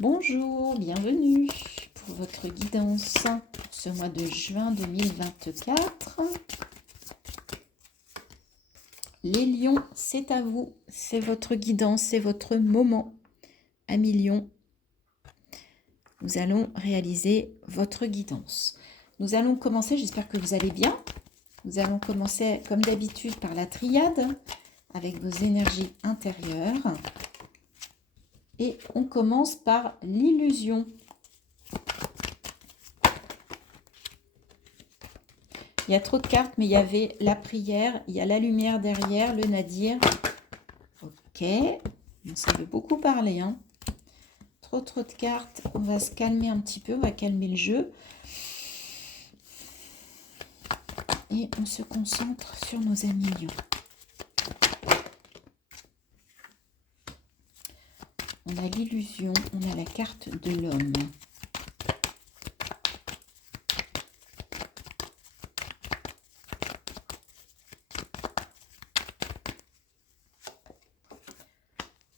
Bonjour, bienvenue pour votre guidance pour ce mois de juin 2024. Les lions, c'est à vous, c'est votre guidance, c'est votre moment. Amis lions, nous allons réaliser votre guidance. Nous allons commencer, j'espère que vous allez bien. Nous allons commencer comme d'habitude par la triade avec vos énergies intérieures. Et on commence par l'illusion. Il y a trop de cartes, mais il y avait la prière, il y a la lumière derrière, le nadir. Ok, ça veut beaucoup parler. Hein. Trop de cartes, on va se calmer un petit peu, on va calmer le jeu. Et on se concentre sur nos amis lions. On a l'illusion, on a la carte de l'homme.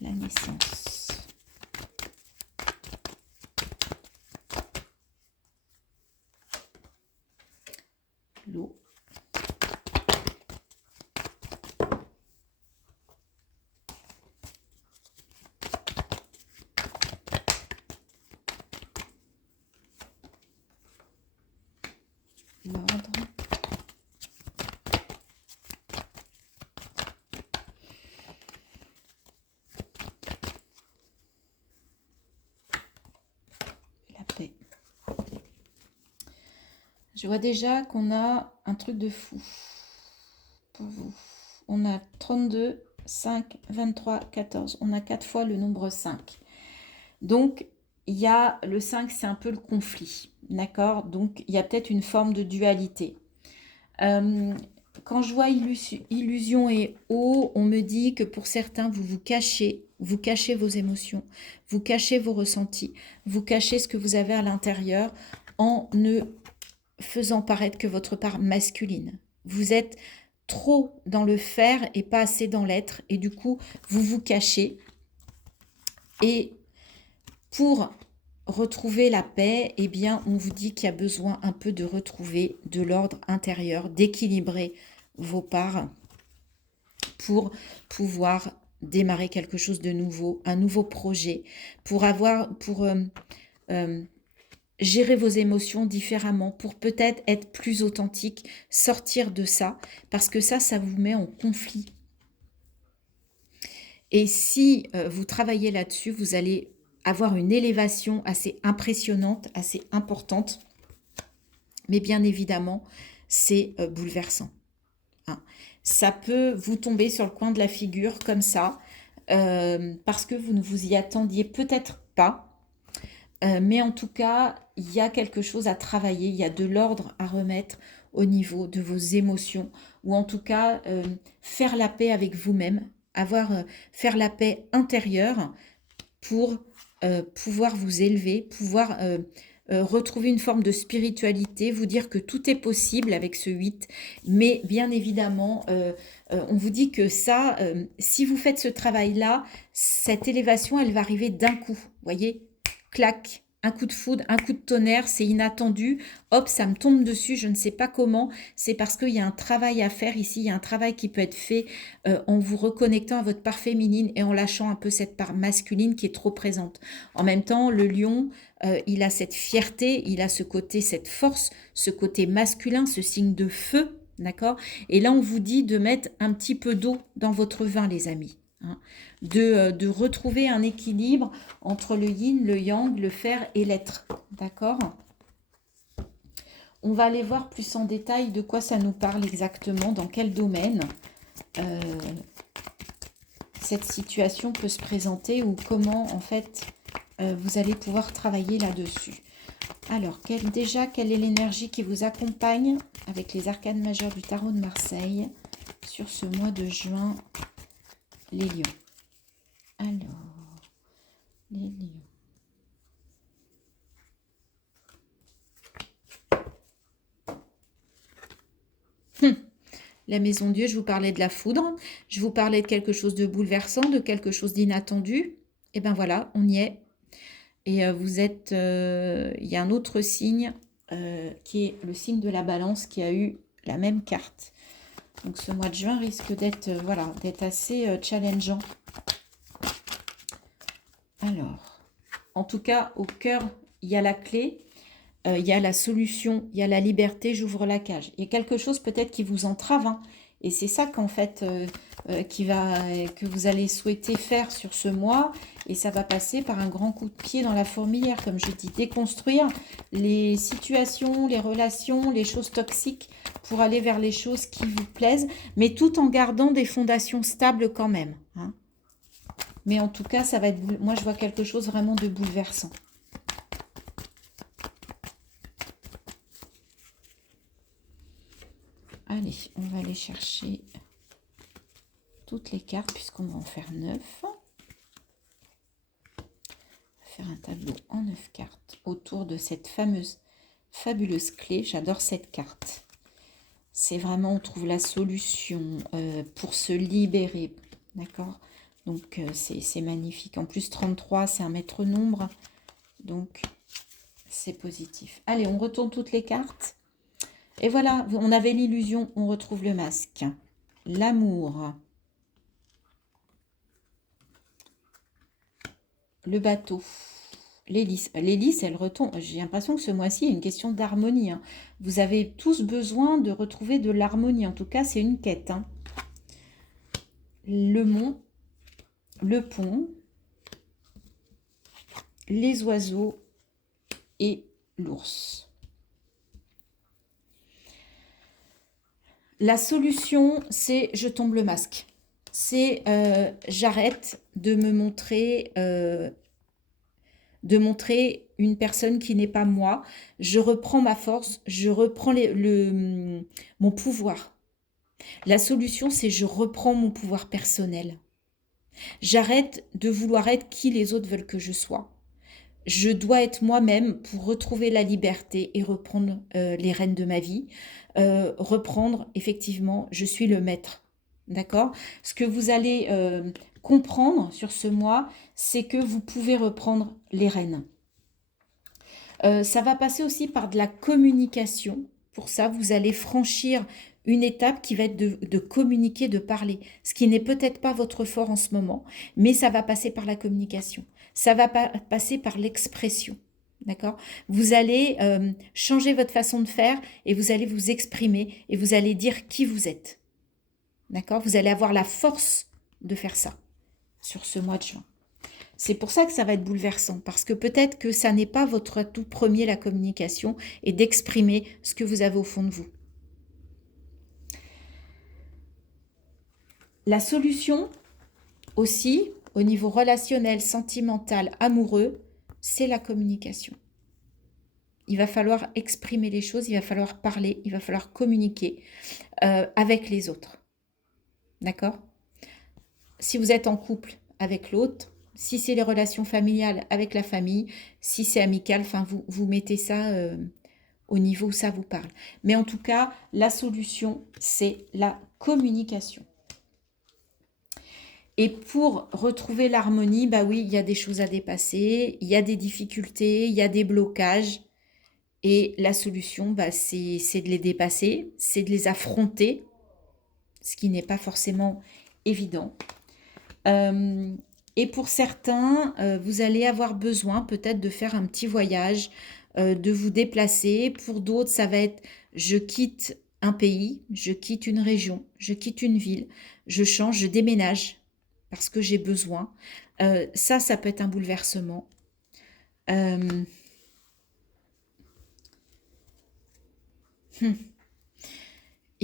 La naissance. L'eau. L'ordre. La paix. Je vois déjà qu'on a un truc de fou pour vous. On a 32, 5, 23, 14. On a 4 fois le nombre 5. Donc, il y a le 5, c'est un peu le conflit. D'accord? Donc, il y a peut-être une forme de dualité. Quand je vois illusion et eau, on me dit que pour certains, vous cachez vos émotions, vous cachez vos ressentis, vous cachez ce que vous avez à l'intérieur en ne faisant paraître que votre part masculine. Vous êtes trop dans le faire et pas assez dans l'être, et du coup, vous vous cachez. Et pour retrouver la paix, eh bien, on vous dit qu'il y a besoin un peu de retrouver de l'ordre intérieur, d'équilibrer vos parts pour pouvoir démarrer quelque chose de nouveau, un nouveau projet, pour gérer vos émotions différemment, pour peut-être être plus authentique, sortir de ça, parce que ça vous met en conflit. Et si vous travaillez là-dessus, vous allez avoir une élévation assez impressionnante, assez importante. Mais bien évidemment, c'est bouleversant. Hein. Ça peut vous tomber sur le coin de la figure comme ça, parce que vous ne vous y attendiez peut-être pas. Mais en tout cas, il y a quelque chose à travailler, il y a de l'ordre à remettre au niveau de vos émotions, ou en tout cas, faire la paix avec vous-même, faire la paix intérieure pour pouvoir vous élever, pouvoir retrouver une forme de spiritualité, vous dire que tout est possible avec ce 8, mais bien évidemment, on vous dit que ça, si vous faites ce travail-là, cette élévation, elle va arriver d'un coup, voyez, clac, un coup de foudre, un coup de tonnerre, c'est inattendu, hop, ça me tombe dessus, je ne sais pas comment, c'est parce qu'il y a un travail à faire ici, il y a un travail qui peut être fait en vous reconnectant à votre part féminine et en lâchant un peu cette part masculine qui est trop présente. En même temps, le lion, il a cette fierté, il a ce côté, cette force, ce côté masculin, ce signe de feu, d'accord? Et là, on vous dit de mettre un petit peu d'eau dans votre vin, les amis. Hein, de retrouver un équilibre entre le yin, le yang, le faire et l'être. D'accord? On va aller voir plus en détail de quoi ça nous parle exactement, dans quel domaine cette situation peut se présenter ou comment en fait vous allez pouvoir travailler là-dessus. Alors, quelle est l'énergie qui vous accompagne avec les arcanes majeures du tarot de Marseille sur ce mois de juin, les lions? Alors, les lions. La maison Dieu, je vous parlais de la foudre, je vous parlais de quelque chose de bouleversant, de quelque chose d'inattendu. Et ben voilà, on y est. et vous êtes... Il y a un autre signe qui est le signe de la balance qui a eu la même carte. Donc ce mois de juin risque d'être voilà, d'être assez challengeant. Alors, en tout cas, au cœur, il y a la clé, il y a la solution, il y a la liberté, j'ouvre la cage. Il y a quelque chose peut-être qui vous entrave, hein, et c'est ça qu'en fait, que vous allez souhaiter faire sur ce mois, et ça va passer par un grand coup de pied dans la fourmilière, comme je dis, déconstruire les situations, les relations, les choses toxiques, pour aller vers les choses qui vous plaisent, mais tout en gardant des fondations stables quand même, hein. Mais en tout cas, ça va être... Moi, je vois quelque chose vraiment de bouleversant. Allez, on va aller chercher toutes les cartes, puisqu'on va en faire 9. On va faire un tableau en 9 cartes autour de cette fabuleuse clé. J'adore cette carte. C'est vraiment, on trouve la solution pour se libérer. D'accord ? Donc, c'est magnifique. En plus, 33, c'est un maître nombre. Donc, c'est positif. Allez, on retourne toutes les cartes. Et voilà, on avait l'illusion, on retrouve le masque. L'amour. Le bateau. L'hélice. L'hélice, elle retombe. J'ai l'impression que ce mois-ci, il y a une question d'harmonie, hein. Vous avez tous besoin de retrouver de l'harmonie. En tout cas, c'est une quête, hein. Le mont. Le pont, les oiseaux et l'ours. La solution, c'est je tombe le masque. C'est j'arrête de me montrer, une personne qui n'est pas moi. Je reprends ma force, je reprends mon pouvoir. La solution, c'est je reprends mon pouvoir personnel. J'arrête de vouloir être qui les autres veulent que je sois. Je dois être moi-même pour retrouver la liberté et reprendre les rênes de ma vie. Reprendre, effectivement, je suis le maître. D'accord ? Ce que vous allez comprendre sur ce mois, c'est que vous pouvez reprendre les rênes. Ça va passer aussi par de la communication. Pour ça, vous allez franchir une étape qui va être de communiquer, de parler. Ce qui n'est peut-être pas votre fort en ce moment, mais ça va passer par la communication. Ça va passer par l'expression. D'accord ? Vous allez changer votre façon de faire et vous allez vous exprimer et vous allez dire qui vous êtes. D'accord ? Vous allez avoir la force de faire ça sur ce mois de juin. C'est pour ça que ça va être bouleversant, parce que peut-être que ça n'est pas votre tout premier, la communication, et d'exprimer ce que vous avez au fond de vous. La solution aussi, au niveau relationnel, sentimental, amoureux, c'est la communication. Il va falloir exprimer les choses, il va falloir parler, il va falloir communiquer avec les autres. D'accord ? Si vous êtes en couple avec l'autre, si c'est les relations familiales avec la famille, si c'est amical, enfin vous mettez ça au niveau où ça vous parle. Mais en tout cas, la solution, c'est la communication. Et pour retrouver l'harmonie, bah oui, il y a des choses à dépasser, il y a des difficultés, il y a des blocages. Et la solution, bah, c'est de les dépasser, c'est de les affronter, ce qui n'est pas forcément évident. Et pour certains, vous allez avoir besoin peut-être de faire un petit voyage, de vous déplacer. Pour d'autres, ça va être je quitte un pays, je quitte une région, je quitte une ville, je change, je déménage parce que j'ai besoin. Ça peut être un bouleversement. Il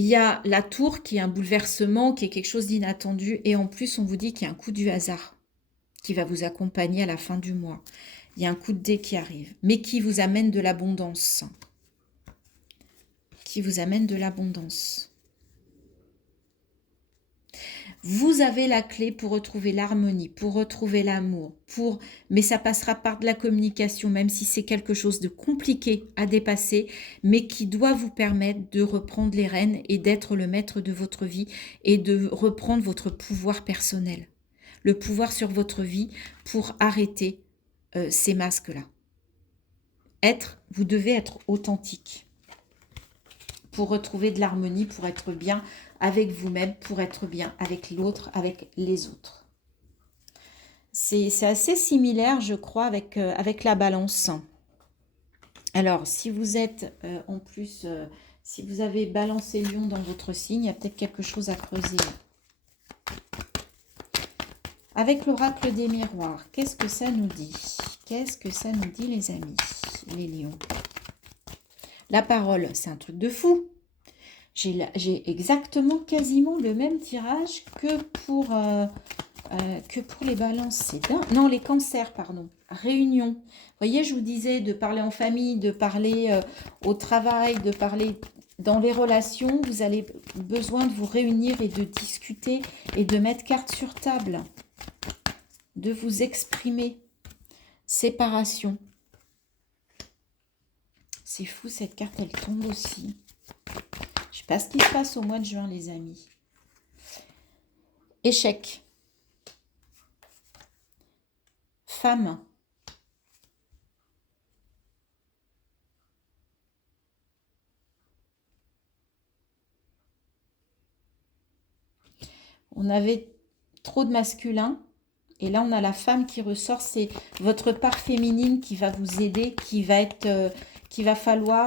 y a la tour qui est un bouleversement, qui est quelque chose d'inattendu. Et en plus, on vous dit qu'il y a un coup du hasard qui va vous accompagner à la fin du mois. Il y a un coup de dé qui arrive, mais qui vous amène de l'abondance. Qui vous amène de l'abondance. Vous avez la clé pour retrouver l'harmonie, pour retrouver l'amour, mais ça passera par de la communication, même si c'est quelque chose de compliqué à dépasser, mais qui doit vous permettre de reprendre les rênes et d'être le maître de votre vie et de reprendre votre pouvoir personnel. Le pouvoir sur votre vie pour arrêter ces masques-là. Vous devez être authentique pour retrouver de l'harmonie, pour être bien avec vous-même, pour être bien avec l'autre, avec les autres. C'est assez similaire, je crois, avec la balance. Alors, si vous êtes en plus, si vous avez balancé Lion dans votre signe, il y a peut-être quelque chose à creuser. Avec l'oracle des miroirs, qu'est-ce que ça nous dit? Qu'est-ce que ça nous dit, les amis, les lions? La parole, c'est un truc de fou. J'ai exactement, quasiment le même tirage que pour les balances. C'est dingue. Non, les cancers, pardon. Réunion. Vous voyez, je vous disais de parler en famille, de parler au travail, de parler dans les relations. Vous avez besoin de vous réunir et de discuter et de mettre carte sur table. De vous exprimer. Séparation. C'est fou, cette carte, elle tombe aussi. Je sais pas ce qui se passe au mois de juin, les amis. Échec. Femme. On avait trop de masculin. Et là, on a la femme qui ressort. C'est votre part féminine qui va vous aider, qui va falloir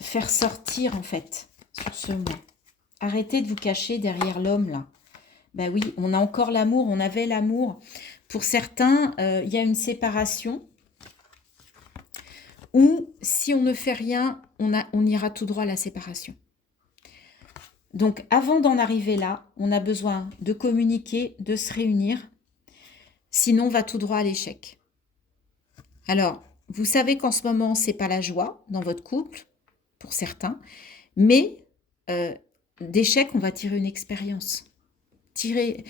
faire sortir, en fait, sur ce mois. Arrêtez de vous cacher derrière l'homme, là. Ben oui, on a encore l'amour, on avait l'amour. Pour certains, il y a une séparation où, si on ne fait rien, on ira tout droit à la séparation. Donc, avant d'en arriver là, on a besoin de communiquer, de se réunir. Sinon, on va tout droit à l'échec. Alors, vous savez qu'en ce moment, c'est pas la joie dans votre couple, pour certains. Mais d'échec, on va tirer une expérience. Tirez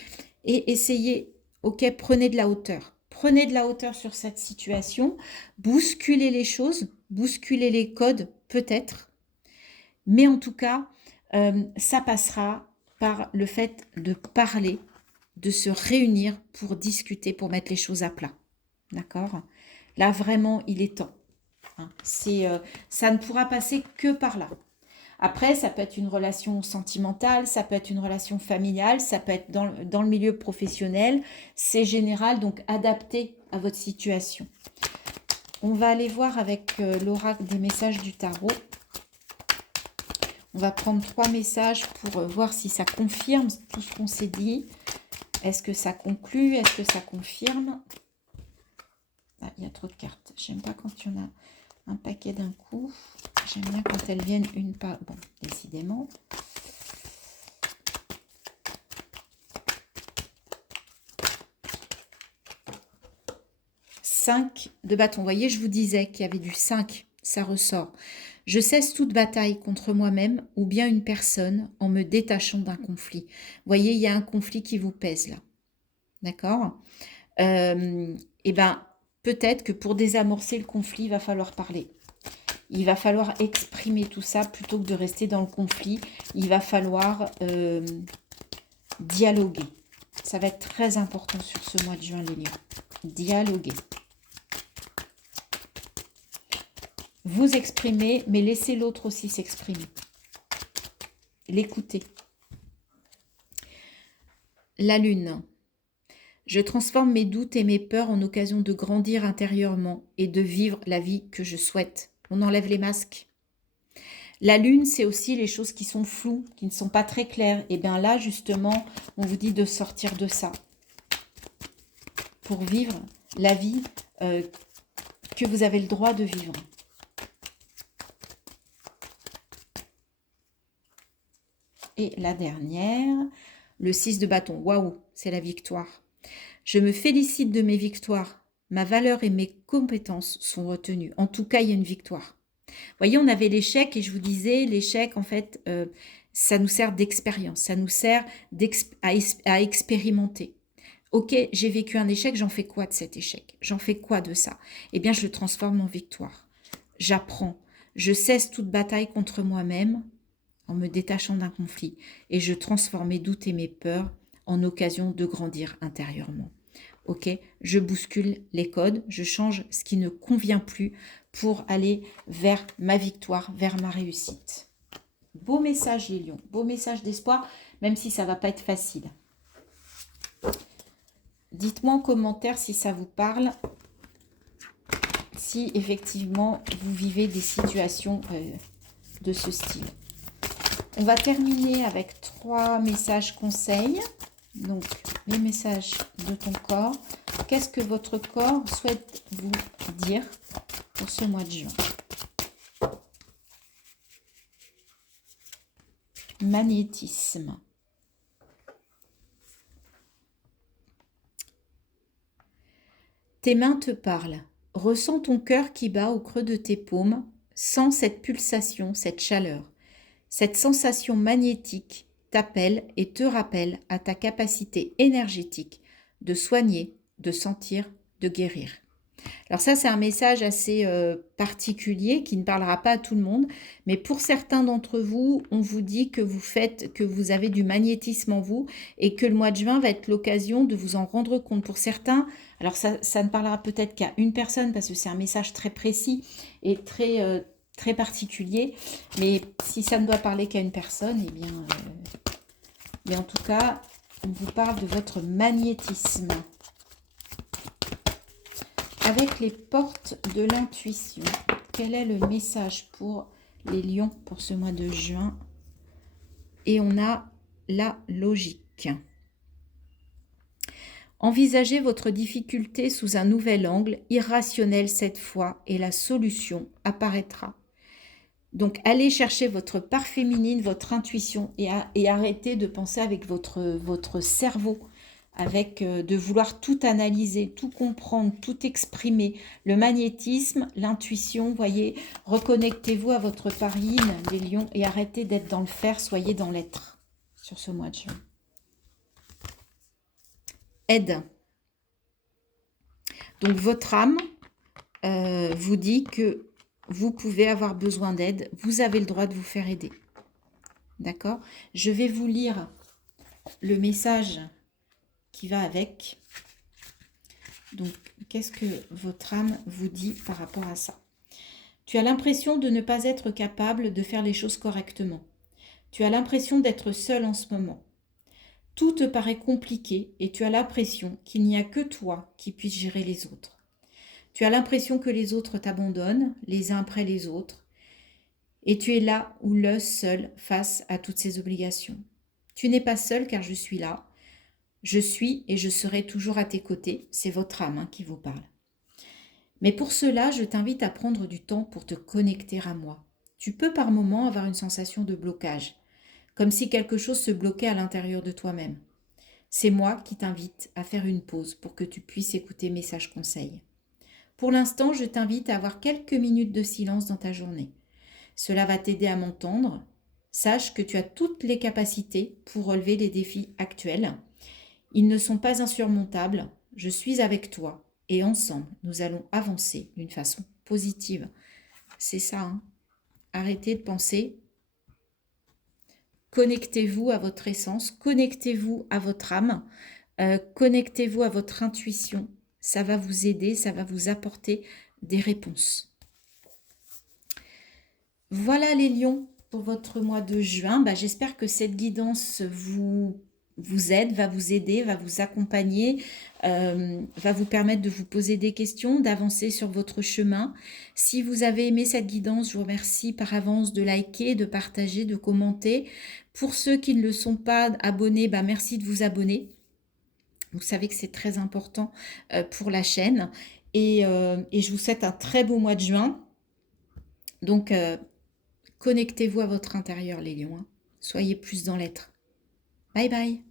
et essayez. Ok, prenez de la hauteur. Prenez de la hauteur sur cette situation. Bousculez les choses, bousculez les codes, peut-être. Mais en tout cas, ça passera par le fait de parler, de se réunir pour discuter, pour mettre les choses à plat. D'accord? Là, vraiment, il est temps. Hein. Ça ne pourra passer que par là. Après, ça peut être une relation sentimentale, ça peut être une relation familiale, ça peut être dans le milieu professionnel. C'est général, donc adapté à votre situation. On va aller voir avec l'oracle des messages du tarot. On va prendre 3 messages pour voir si ça confirme tout ce qu'on s'est dit. Est-ce que ça conclut? Est-ce que ça confirme? Ah, il y a trop de cartes. J'aime pas quand il y en a un paquet d'un coup. J'aime bien quand elles viennent une par... Bon, décidément. « 5 de bâton. » Vous voyez, je vous disais qu'il y avait du 5. Ça ressort. Je cesse toute bataille contre moi-même ou bien une personne en me détachant d'un conflit. Vous voyez, il y a un conflit qui vous pèse là. D'accord? Et bien, peut-être que pour désamorcer le conflit, il va falloir parler. Il va falloir exprimer tout ça plutôt que de rester dans le conflit. Il va falloir dialoguer. Ça va être très important sur ce mois de juin, les lions. Dialoguer. Vous exprimer, mais laissez l'autre aussi s'exprimer. L'écouter. La lune. Je transforme mes doutes et mes peurs en occasion de grandir intérieurement et de vivre la vie que je souhaite. On enlève les masques. La lune, c'est aussi les choses qui sont floues, qui ne sont pas très claires. Et bien là, justement, on vous dit de sortir de ça. Pour vivre la vie que vous avez le droit de vivre. Et la dernière, le 6 de bâton. Waouh, c'est la victoire. Je me félicite de mes victoires. Ma valeur et mes compétences sont retenues. En tout cas, il y a une victoire. Vous voyez, on avait l'échec et je vous disais, l'échec, en fait, ça nous sert d'expérience. Ça nous sert à expérimenter. Ok, j'ai vécu un échec, j'en fais quoi de cet échec? J'en fais quoi de ça? Eh bien, je le transforme en victoire. J'apprends. Je cesse toute bataille contre moi-même en me détachant d'un conflit. Et je transforme mes doutes et mes peurs en occasion de grandir intérieurement. ok? Je bouscule les codes, je change ce qui ne convient plus pour aller vers ma victoire, vers ma réussite. Beau message les lions, beau message d'espoir, même si ça ne va pas être facile. Dites-moi en commentaire si ça vous parle, si effectivement vous vivez des situations de ce style. On va terminer avec 3 messages conseils. Donc, les messages de ton corps. Qu'est-ce que votre corps souhaite vous dire pour ce mois de juin? Magnétisme. Tes mains te parlent. Ressens ton cœur qui bat au creux de tes paumes. Sens cette pulsation, cette chaleur. Cette sensation magnétique t'appelle et te rappelle à ta capacité énergétique de soigner, de sentir, de guérir. Alors ça, c'est un message assez particulier qui ne parlera pas à tout le monde, mais pour certains d'entre vous, on vous dit que vous avez du magnétisme en vous et que le mois de juin va être l'occasion de vous en rendre compte. Pour certains, alors ça ne parlera peut-être qu'à une personne parce que c'est un message très précis et très particulier, mais si ça ne doit parler qu'à une personne, eh bien, mais en tout cas, on vous parle de votre magnétisme. Avec les portes de l'intuition, quel est le message pour les lions pour ce mois de juin? Et on a la logique. Envisagez votre difficulté sous un nouvel angle, irrationnel cette fois, et la solution apparaîtra. Donc, allez chercher votre part féminine, votre intuition et arrêtez de penser avec votre cerveau, avec de vouloir tout analyser, tout comprendre, tout exprimer. Le magnétisme, l'intuition, voyez, reconnectez-vous à votre part yin, les lions, et arrêtez d'être dans le faire, soyez dans l'être sur ce mois de juin. Aide. Donc, votre âme vous dit que vous pouvez avoir besoin d'aide, vous avez le droit de vous faire aider. D'accord? Je vais vous lire le message qui va avec. Donc, qu'est-ce que votre âme vous dit par rapport à ça? Tu as l'impression de ne pas être capable de faire les choses correctement. Tu as l'impression d'être seul en ce moment. Tout te paraît compliqué et tu as l'impression qu'il n'y a que toi qui puisse gérer les autres. Tu as l'impression que les autres t'abandonnent, les uns après les autres, et tu es là ou le seul face à toutes ces obligations. Tu n'es pas seul car je suis là. Je suis et je serai toujours à tes côtés. C'est votre âme qui vous parle. Mais pour cela, je t'invite à prendre du temps pour te connecter à moi. Tu peux par moments avoir une sensation de blocage, comme si quelque chose se bloquait à l'intérieur de toi-même. C'est moi qui t'invite à faire une pause pour que tu puisses écouter mes sages conseils. Pour l'instant, je t'invite à avoir quelques minutes de silence dans ta journée. Cela va t'aider à m'entendre. Sache que tu as toutes les capacités pour relever les défis actuels. Ils ne sont pas insurmontables. Je suis avec toi et ensemble, nous allons avancer d'une façon positive. C'est ça, Arrêtez de penser. Connectez-vous à votre essence, connectez-vous à votre âme, connectez-vous à votre intuition. Ça va vous aider, ça va vous apporter des réponses. Voilà les lions pour votre mois de juin. J'espère que cette guidance vous aide, va vous aider, va vous accompagner, va vous permettre de vous poser des questions, d'avancer sur votre chemin. Si vous avez aimé cette guidance, je vous remercie par avance de liker, de partager, de commenter. Pour ceux qui ne le sont pas abonnés, merci de vous abonner. Vous savez que c'est très important pour la chaîne. Et je vous souhaite un très beau mois de juin. Donc, connectez-vous à votre intérieur, les lions. Soyez plus dans l'être. Bye bye.